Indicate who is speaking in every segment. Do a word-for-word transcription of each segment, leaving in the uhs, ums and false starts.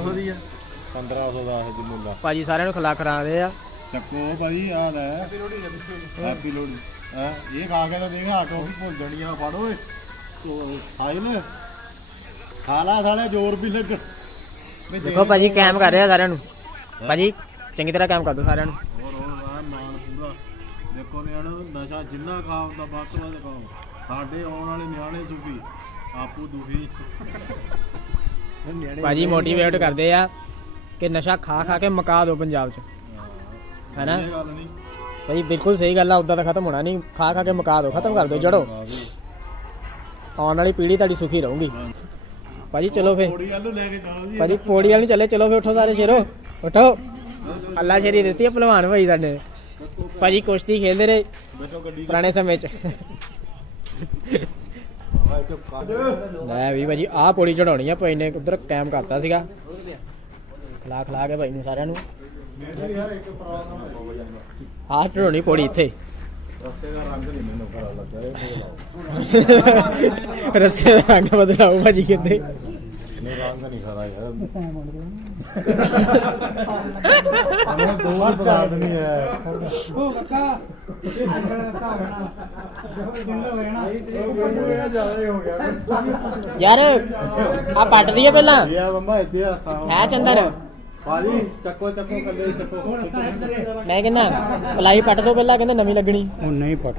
Speaker 1: सौ दी है पंद्रह सौ दस दी मुल्ला
Speaker 2: भाजी सारे नु खिला खरा दे आ
Speaker 1: ਚੱਕੋ ਭਾਜੀ ਆ ਲੈ ਹੈਪੀ ਲੋਹੜੀ ਹੈਪੀ ਲੋਹੜੀ ਹੈ ਇਹ ਖਾ ਕੇ ਤਾਂ ਦੇਖ ਆਟੋ ਵੀ ਭੁੱਲ ਜਾਣੀ ਆ ਫੜ ਓਏ ਖਾਇਲ ਖਾ ਲਾ ਸਾਲੇ ਜ਼ੋਰ ਵੀ ਲੱਗ
Speaker 2: ਦੇਖੋ ਭਾਜੀ ਕੈਮ ਕਰ ਰਿਹਾ ਸਾਰਿਆਂ ਨੂੰ ਭਾਜੀ ਚੰਗੀ ਤਰ੍ਹਾਂ ਕੈਮ ਕਰ ਦੋ ਸਾਰਿਆਂ ਨੂੰ
Speaker 1: ਹੋਰ ਹੋਰ ਨਾਲ ਪੂਰਾ ਦੇਖੋ ਨਿਆਣੋ ਨਸ਼ਾ ਜਿੰਨਾ ਖਾਓ ਤਾਂ ਵੱਧ ਤੋਂ ਵੱਧ ਖਾਓ ਸਾਡੇ ਆਉਣ ਵਾਲੇ ਨਿਆਣੇ ਸੁਖੀ ਆਪੂ ਦੁਖੀ
Speaker 2: ਭਾਜੀ ਮੋਟੀਵੇਟ ਕਰਦੇ ਆ ਕਿ ਨਸ਼ਾ ਖਾ ਖਾ ਕੇ ਮਕਾ ਦਿਓ ਪੰਜਾਬ 'ਚ है ना भाई बिल्कुल सही गल है उदा तो खत्म होना नहीं खा खा के मुका दो खत्म कर दो जड़ो आने वाली पीढ़ी ताड़ी सुखी रहूंगी भाजी चलो फिर भाजी पौड़ी वाली चले चलो फिर उठो सारे शेरो उठो अल्लाह शेरी देती है पहलवान भाई साडे भाजी कुश्ती खेलते रहे पुराने समय च ਲੈ ਵੀ ਭਾਜੀ ਆਹ ਪੌੜੀ ਚੜਾਉਣੀ ਆ ਭਾਈ ਨੇ ਉਧਰ ਕੈਮ ਕਰਤਾ ਸੀਗਾ ਖਲਾ ਖਲਾ ਕੇ ਭਾਈ ਨੂੰ ਸਾਰਿਆਂ ਨੂੰ ਆਹ ਚੜਾਉਣੀ ਪੌੜੀ ਇੱਥੇ
Speaker 1: ਰੱਸੇ ਦਾ ਰੰਗ ਨਹੀਂ ਮੈਨੂੰ ਖਰਾ ਲੱਗਦਾ
Speaker 2: ਰੱਸੇ ਦਾ ਰੰਗ ਬਦਲਾਓ ਭਾਜੀ ਕਹਿੰਦੇ
Speaker 1: ਨਹੀਂ ਰੰਗ ਨਹੀਂ ਖਰਾ ਯਾਰ ਹਮੇ ਦੋ ਹੀ ਪਦਾਰਥ ਨਹੀਂ ਹੈ ਉਹ ਕੱਕਾ
Speaker 2: ਯਾਰ ਆ ਪੱਟ ਦਈਏ ਪਹਿਲਾਂ
Speaker 1: ਇਹ ਮੰਮਾ ਇੱਥੇ ਆ
Speaker 2: ਹੈ ਚੰਦਰ
Speaker 1: ਭਾਜੀ ਚੱਕੋ ਚੱਕੋ ਕੱਲੇ ਚੱਕੋ
Speaker 2: ਮੈਂ ਕਹਿੰਦਾ ਪਲਾਈ ਪੱਟ ਦੋ ਪਹਿਲਾਂ ਕਹਿੰਦੇ ਨਵੀਂ ਲੱਗਣੀ
Speaker 1: ਉਹ ਨਹੀਂ ਪੱਟ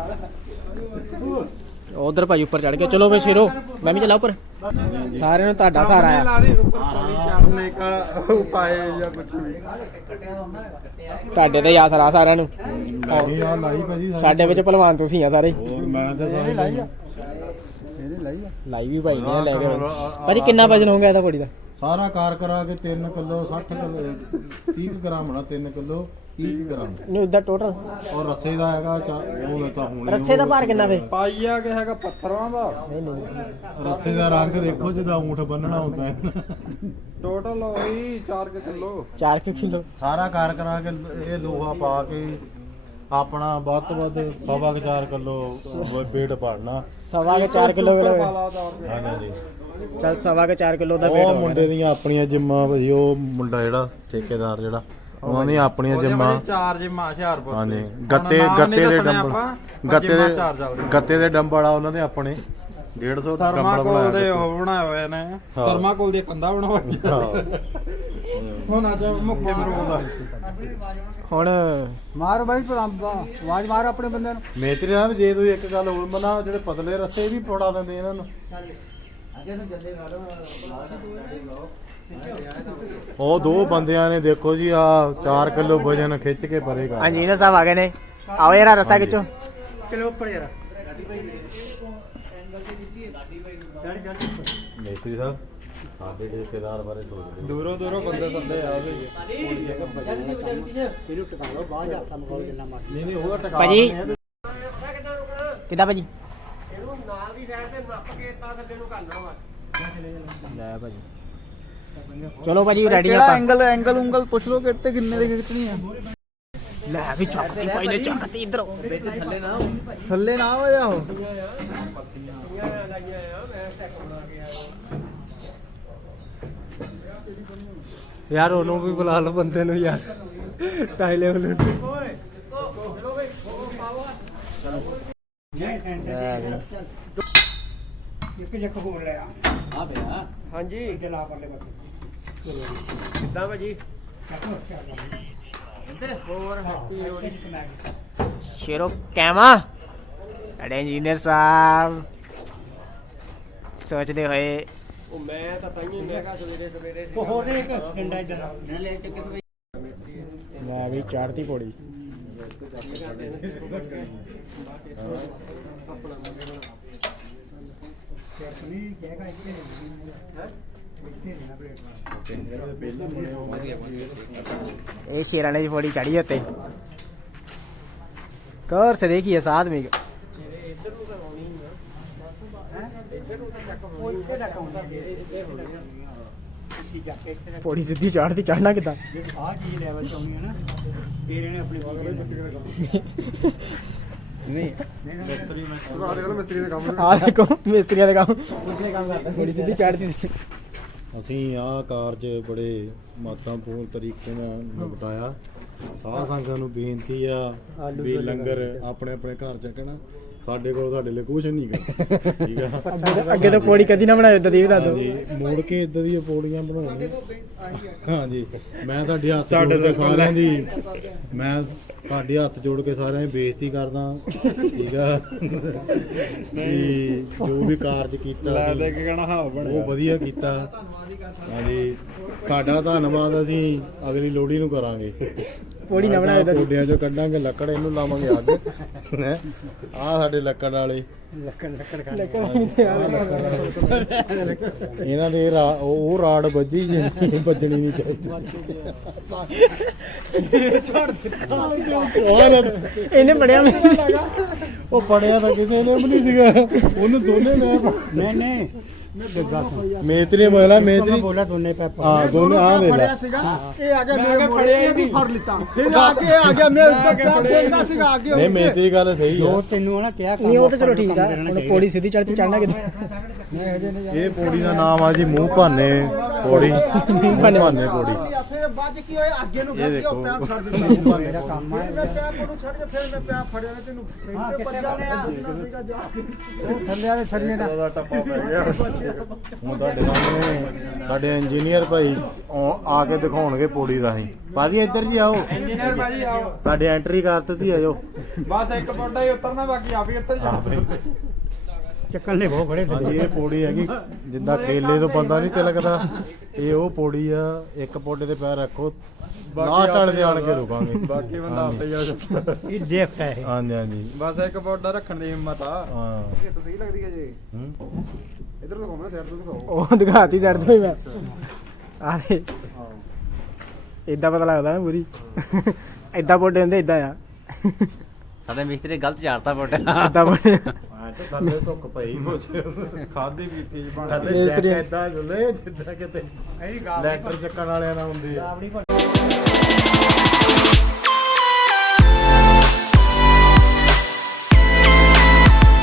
Speaker 2: ਉਧਰ ਭਾਈ ਉੱਪਰ ਚੜ ਕੇ ਚਲੋ ਫੇ ਸ਼ੇਰੋ ਮੈਂ ਵੀ ਚਲਾ ਉੱਪਰ ਸਾਰਿਆਂ ਨੂੰ ਤੁਹਾਡਾ ਸਹਾਰਾ ਆ
Speaker 1: ਚੜਨੇ ਦਾ ਉਪਾਏ ਜਾਂ ਕੁਝ ਵੀ
Speaker 2: ਤੁਹਾਡੇ ਤੇ ਆਸਰਾ ਸਾਰਿਆਂ ਨੂੰ
Speaker 1: ਨਹੀਂ ਆ ਲਾਈ ਭਾਜੀ
Speaker 2: ਸਾਡੇ ਵਿੱਚ ਪਹਿਲਵਾਨ ਤੁਸੀਂ ਆ ਸਾਰੇ
Speaker 1: ਹੋਰ ਮੈਂ ਤਾਂ ਸਾਰੇ ਲਾਈ ਆ ਇਹਨੇ ਲਾਈ ਆ
Speaker 2: ਲਾਈ ਵੀ ਭਾਈ ਨੇ ਲੈ ਕੇ ਭਾਜੀ ਕਿੰਨਾ ਵਜਨ ਹੋਊਗਾ ਇਹਦਾ ਘੋੜੀ ਦਾ
Speaker 1: ਸਾਰਾ ਕਾਰ ਕਰਾ ਕੇ ਤਿੰਨ ਕਿਲੋ ਸੱਠ ਕਿਲੋ ਤੀਹ ਗ੍ਰਾਮ ਹੋਣਾ ਤਿੰਨ ਕਿਲੋ ਤੀਹ ਗ੍ਰਾਮ
Speaker 2: ਨਹੀਂ ਉਦਾਂ ਟੋਟਲ
Speaker 1: ਔਰ ਰੱਸੇ ਦਾ ਹੈਗਾ ਉਹ ਤਾਂ ਹੁਣ
Speaker 2: ਰੱਸੇ ਦਾ ਭਾਰ ਕਿੰਨਾ ਫੇ
Speaker 1: ਪਾਈਆ ਕਿ ਹੈਗਾ ਪੱਥਰਾਂ ਦਾ
Speaker 2: ਨਹੀਂ ਨਹੀਂ
Speaker 1: ਰੱਸੇ ਦਾ ਰੰਗ ਦੇਖੋ ਜਿੱਦਾਂ ਊਂਠ ਬੰਨਣਾ ਹੁੰਦਾ ਹੈ
Speaker 3: ਟੋਟਲ ਉਹੀ ਚਾਰ ਕਿਲੋ
Speaker 2: ਚਾਰ ਕਿਲੋ
Speaker 1: ਸਾਰਾ ਕਾਰ ਕਰਾ ਕੇ ਇਹ ਲੋਹਾ ਪਾ ਕੇ ਆਪਣਾ ਵੱਧ ਤੋਂ ਵੱਧ ਸਵਾ ਕੁ ਚਾਰ ਕਿਲੋ weight ਪਾੜਨਾ
Speaker 2: ਸਵਾ ਕੇ ਚਾਰ ਕਿਲੋ
Speaker 1: ਹਾਂਜੀ
Speaker 2: ਚੱਲ ਸਵਾ ਕੇ ਚਾਰ ਕਿਲੋ ਦਾ
Speaker 1: ਉਹ ਮੁੰਡੇ ਦੀਆਂ ਆਪਣੀਆਂ ਜਿੰਮਾਂ ਭਾਜੀ ਉਹ ਮੁੰਡਾ ਜਿਹੜਾ ਠੇਕੇਦਾਰ ਜਿਹੜਾ ਉਹਨਾਂ ਦੀਆਂ ਆਪਣੀਆਂ ਜਿੰਮਾਂ
Speaker 3: ਚਾਰ ਜਿੰਮਾਂ ਹੁਸ਼ਿਆਰਪੁਰ
Speaker 1: ਹਾਂਜੀ ਗੱਤੇ ਗੱਤੇ ਦੇ ਡੰਬਲ ਗੱਤੇ ਦੇ ਗੱਤੇ ਦੇ ਡੰਬਲ ਆ ਉਹਨਾਂ ਦੇ ਆਪਣੇ ਡੇਢ ਸੌ ਡੰਬਲ
Speaker 3: ਥਰਮਾਕੋਲ ਦੇ ਉਹ ਬਣਾਏ ਹੋਏ ਨੇ ਥਰਮਾਕੋਲ ਦੀ ਕੰਧਾ ਬਣਾਇਆ ਹੁਣ ਅੱਜ ਮੁੱਕੇ ਮਰਵਾਉਂਦਾ
Speaker 2: ਹੁਣ
Speaker 3: ਮਾਰ ਬਾਈ ਪਰਾਂਬਾ ਆਵਾਜ਼ ਮਾਰ ਆਪਣੇ ਬੰਦੇ ਨੂੰ
Speaker 1: ਮੇਤਰੀ ਸਾਹਿਬ ਜੇ ਤੁਸੀਂ ਇੱਕ ਗੱਲ ਹੋਰ ਮਨਾ ਜਿਹੜੇ ਪਤਲੇ ਰਸਤੇ ਵੀ ਫੜਾ ਦਿੰਦੇ ਇਹਨਾਂ ਨੂੰ ਉਹ ਦੋ ਬੰਦਿਆਂ ਨੇ ਦੇਖੋ ਜੀ ਆ ਚਾਰ ਕਿਲੋ ਵਜਨ ਖਿੱਚ ਕੇ ਪਰੇਗਾ
Speaker 2: ਹਾਂਜੀ ਨਾ ਸਾਹਿਬ ਆ ਗਏ ਨੇ ਆਓ ਯਾਰ ਰਸਾ ਖਿੱਚੋ ਚਲੋ ਉੱਪਰ ਯਾਰ
Speaker 1: ਮੇਤਰੀ ਸਾਹਿਬ ਆਸੇ ਦੇ ਰਿਸ਼ਤੇਦਾਰ ਬਾਰੇ ਸੋਚਦੇ
Speaker 3: ਦੂਰੋਂ ਦੂਰੋਂ ਬੰਦੇ ਥੱਲੇ ਆ ਗਏ
Speaker 1: ਇਹਨੂੰ ਟਿਕਾ ਲਓ ਬਾਹਰ ਜਾ ਕੰਮ ਕੋਲ ਜਿੰਨਾ ਮਰਜ਼ੀ ਨਹੀਂ ਨਹੀਂ ਉਹਦਾ ਟਿਕਾ
Speaker 2: ਭਾਜੀ ਕਿੱਦਾਂ ਭਾਜੀ
Speaker 4: ਇਹਨੂੰ ਨਾਲ ਦੀ ਸਾਈਡ ਤੇ ਨੱਪ ਕੇ ਤਾਂ ਥੱਲੇ ਨੂੰ ਕਰਨਾ ਵਾ
Speaker 2: ਲੈ ਭਾਜੀ ਚਲੋ ਭਾਜੀ ਰੈਡੀ
Speaker 3: ਕਿਹੜਾ
Speaker 2: ਆਪਾਂ
Speaker 3: ਐਂਗਲ ਐਂਗਲ ਉਂਗਲ ਪੁੱਛ ਲੋ ਕਿੱਥੇ ਕਿੰਨੇ ਦੀ ਖਿੱਚਣੀ ਆ
Speaker 2: ਲੈ ਵੀ ਚੱਕਤੀ ਭਾਈ ਨੇ ਚੱਕਤੀ ਇਧਰ ਵਿੱਚ ਥੱਲੇ ਨਾ
Speaker 3: ਥੱਲੇ ਨਾ ਹੋ ਜਾਓ
Speaker 2: ਯਾਰ ਉਹਨੂੰ ਵੀ ਬੁਲਾ ਲਓ ਬੰਦੇ ਨੂੰ ਯਾਰ ਟਾਈ ਲੈਵਲ
Speaker 4: ਇੱਕ ਜੱਕ ਹੋਰ ਲਿਆ ਆ ਪਿਆ ਹਾਂਜੀ ਜਲਾ ਪਰਲੇ ਪਾਸੇ ਕਿੱਦਾਂ ਭਾਜੀ ਇੱਧਰ ਹੋਰ ਹੈਪੀ ਲੋਹੜੀ
Speaker 2: ਸ਼ੇਰੋ ਕੈਮਾ ਸਾਡੇ ਇੰਜੀਨੀਅਰ ਸਾਹਿਬ ਸੋਚਦੇ ਹੋਏ
Speaker 4: ਉਹ ਮੈਂ ਤਾਂ ਤਾਈਓ ਮੈਂ ਕਹਾ ਸਵੇਰੇ ਸਵੇਰੇ
Speaker 3: ਹੋਰ ਇੱਕ ਡੰਡਾ ਇੱਧਰ ਨਾ ਲੈ ਚੱਕੇ
Speaker 2: ਮੈਂ ਵੀ ਚੜ੍ਹਦੀ ਪੌੜੀ ये शेराने की पौड़ी चढ़ी होते कौर से देखिए साथ में पौड़ी सीधी चढ़ती चढ़ना कितना मिस्त्री का काम मिस्त्री का काम पौड़ी सीधी चढ़ती
Speaker 1: ਅਸੀਂ ਆਹ ਕਾਰਜ ਬੜੇ ਮਹੱਤਵਪੂਰਨ ਤਰੀਕੇ ਨਾਲ ਨਿਪਟਾਇਆ। ਸਾਧ ਸੰਗਤਾਂ ਨੂੰ ਬੇਨਤੀ ਆ ਵੀ ਲੰਗਰ ਆਪਣੇ ਆਪਣੇ ਘਰ ਚੱਕਣਾ, ਸਾਡੇ ਕੋਲ ਤੁਹਾਡੇ ਲਈ ਕੁਝ ਨਹੀਂ ਕਰਦਾ। ਠੀਕ ਆ,
Speaker 2: ਅੱਗੇ- ਅੱਗੇ ਤੋਂ ਪੌੜੀ ਕਦੀ ਨਾ ਬਣਾਇਓ ਇਦਾਂ ਦੀ ਵੀ ਦੱਸ ਦਿਓ।
Speaker 1: ਹਾਂਜੀ, ਮੁੜ ਕੇ ਇਦਾਂ ਦੀਆਂ ਪੌੜੀਆਂ ਬਣਾਉਣੀਆਂ। ਹਾਂਜੀ, ਮੈਂ ਤੁਹਾਡੇ ਹੱਥ ਜੋੜ ਕੇ ਸਾਰਿਆਂ ਦੀ ਮੈਂ ਤੁਹਾਡੇ ਹੱਥ ਜੋੜ ਕੇ ਸਾਰਿਆਂ ਦੀ ਬੇਇੱਜ਼ਤੀ ਕਰਦਾ। ਠੀਕ ਆ, ਵੀ ਜੋ ਵੀ ਕਾਰਜ ਕੀਤਾ
Speaker 3: ਲੱਗਦਾ ਕਿ ਕਹਿਣਾ ਹਾਂ ਬਣ
Speaker 1: ਉਹ ਵਧੀਆ ਕੀਤਾ। ਹਾਂਜੀ, ਤੁਹਾਡਾ ਧੰਨਵਾਦ ਅਸੀਂ ਅਗਲੀ ਲੋਹੜੀ ਨੂੰ ਕਰਾਂਗੇ।
Speaker 2: ਪੌੜੀ ਨਾ ਬਣਾਇਓ ਇਦਾਂ ਦੀ।
Speaker 1: ਕੋਡਿਆਂ ਚੋਂ ਕੱਢਾਂਗੇ ਲੱਕੜ, ਇਹਨੂੰ ਲਾਵਾਂਗੇ ਅੱਗ। ਹੈ ਆ ਸਾਡੇ ਲੱਕੜ ਵਾਲੇ ਇਹਨਾਂ ਦੇ ਰਾ- ਉਹ ਉਹ ਰਾੜ ਵੱਜੀ ਜਿਹੜੀ ਵੱਜਣੀ ਨਹੀਂ ਚਾਹੀਦੀ।
Speaker 2: ਇਹਨੇ ਬੜਿਆ
Speaker 1: ਉਹ ਪੜਿਆ ਤਾਂ ਕਿਸੇ ਨੇ ਵੀ ਨਹੀਂ ਸੀਗਾ, ਉਹਨੂੰ ਦੋਨੇ ਮੈਂ
Speaker 4: ਨਹੀਂ ਨਹੀਂ
Speaker 1: ਮੇਤਰੀ ਮਹਿਲਾ ਮੇਤਰੀ
Speaker 4: ਬੋਲਾ ਦੋਨੇ ਪੈਪ
Speaker 1: ਹਾਂ ਦੋਨੇ ਆ ਦੇ ਲੈ।
Speaker 4: ਇਹ ਆ ਗਿਆ ਮੈਂ ਫੜਿਆ ਹੀ ਨਹੀਂ ਫੜ ਲਿੱਤਾ ਫਿਰ ਆਗੇ ਆ ਗਿਆ ਮੈਂ ਉਸ ਦਾ ਦੇਖਦਾ ਸੀਗਾ ਆਗੇ
Speaker 1: ਨਹੀਂ ਮੇਤਰੀ ਗੱਲ ਸਹੀ ਆ।
Speaker 4: ਤੈਨੂੰ ਨਾ ਕਿਹਾ
Speaker 2: ਨਹੀਂ ਉਹ ਤਾਂ ਚਲੋ ਠੀਕ ਆ, ਹੁਣ ਪੌੜੀ ਸਿੱਧੀ ਚੜ੍ਹਦੀ ਚੜਨਾ ਕਿੱਦਾਂ?
Speaker 1: ਇਹ ਪੌੜੀ ਦਾ ਨਾਮ ਆ ਜੀ ਮੂੰਹ ਭਾਨੇ ਪੌੜੀ। ਮੂੰਹ ਭਾਨੇ ਪੌੜੀ।
Speaker 4: ਫਿਰ ਬਾਅਦ ਕੀ ਹੋਇਆ ਅੱਗੇ ਨੂੰ
Speaker 1: ਇਹ ਦੇਖੋ
Speaker 4: ਛੱਡ ਦਿੱਤਾ ਮੇਰਾ ਕੰਮ ਆ ਮੈਂ ਪੈਪ ਨੂੰ ਛੱਡ ਕੇ ਫਿਰ ਮੈਂ ਪੈਪ ਫੜਿਆ ਨੇ ਤੈਨੂੰ ਸਹੀ ਤੇ ਪੱਜਾ ਨੇ ਆਉਣਾ ਸੀਗਾ ਜਾ ਉਹ ਥੱਲੇ ਵਾਲੇ ਸਰੀਏ ਦਾ
Speaker 1: ਟੱਪਾ ਪੈ ਗਿਆ। ਹੁਣ ਤੁਹਾਡੇ ਸਾਹਮਣੇ ਸਾਡੇ ਇੰਜੀਨੀਅਰ ਭਾਈ ਆ- ਆ ਕੇ ਦਿਖਾਉਣਗੇ ਪੌੜੀ ਰਾਹੀਂ। ਭਾਜੀ ਇੱਧਰ ਜੀ ਆਓ,
Speaker 3: ਇੰਜੀਨੀਅਰ ਭਾਜੀ ਆਓ,
Speaker 1: ਤੁਹਾਡੀ ਐਂਟਰੀ ਕਰ ਦਿੱਤੀ ਆ ਜਾਓ।
Speaker 3: ਬਸ ਇੱਕ ਪੌੜਾ ਹੀ ਉਤਰਨਾ, ਬਾਕੀ ਆਪ ਹੀ ਉੱਤਰ ਜਾਣਾ।
Speaker 4: ਚੱਕਣ ਨੇ ਬਹੁਤ ਖੜੇ
Speaker 1: ਹਾਂਜੀ, ਇਹ ਪੌੜੀ ਹੈਗੀ ਜਿੱਦਾਂ ਕੇਲੇ ਤੋਂ ਬੰਦਾ ਨਹੀਂ ਤਿਲਕਦਾ, ਇਹ ਉਹ ਪੌੜੀ ਆ। ਇੱਕ ਪੌੜੇ ਤੇ ਪੈਰ ਰੱਖੋ, ਨਾ ਟਲਦੇ ਆਣ ਕੇ ਰੁਕਾਂਗੇ।
Speaker 3: ਬਾਕੀ ਬੰਦਾ ਆਪੇ ਹੀ ਆ ਜਾਂਦਾ।
Speaker 4: ਇਹ ਦੇਖਦਾ ਹੈ
Speaker 1: ਹਾਂਜੀ ਹਾਂਜੀ
Speaker 3: ਬਸ ਇੱਕ ਪੌੜਾ ਰੱਖਣ ਦੀ ਹਿੰਮਤ ਆ।
Speaker 1: ਹਾਂ।
Speaker 3: ਇਹ ਤਾਂ ਸਹੀ ਲੱਗਦੀ ਹੈ ਜੀ।
Speaker 1: ਹੂੰ।
Speaker 3: ਇਧਰ ਤੋਂ ਘੁੰਮਣਾ, ਸਾਈਡ ਤੋਂ ਦਿਖਾਓ।
Speaker 2: ਉਹ ਦਿਖਾਤੀ ਚੜ ਤੋਂ ਮੈਂ ਆ ਦੇ ਇਦਾਂ ਪਤਾ ਲੱਗਦਾ ਨਾ ਪੂਰੀ। ਇਦਾਂ ਪੌੜੇ ਹੁੰਦੇ ਇਦਾਂ ਆ।
Speaker 5: ਸਾਡੇ ਮਿਸਤਰੀ ਗਲਤ ਚਾਰਤਾ ਪੋਟੇ
Speaker 2: ਇਦਾਂ ਪੌੜੇ
Speaker 1: ਆ ਤਾਂ ਥੱਲੇ ਧੁੱਕ ਪਈ ਕੁਛ।
Speaker 3: ਖਾਦੀ ਪੀਤੀ ਜੀ ਬਣ
Speaker 1: ਥੱਲੇ
Speaker 2: ਮਿਸਤਰੀ-
Speaker 1: ਜੈਕ ਏਦਾਂ ਜੁਲੇ ਜਿੱਦਾਂ ਕਿਤੇ ਲੈਂਟਰ ਚੱਕਣ ਵਾਲਿਆਂ ਨਾਲ ਹੁੰਦੇ ਆ।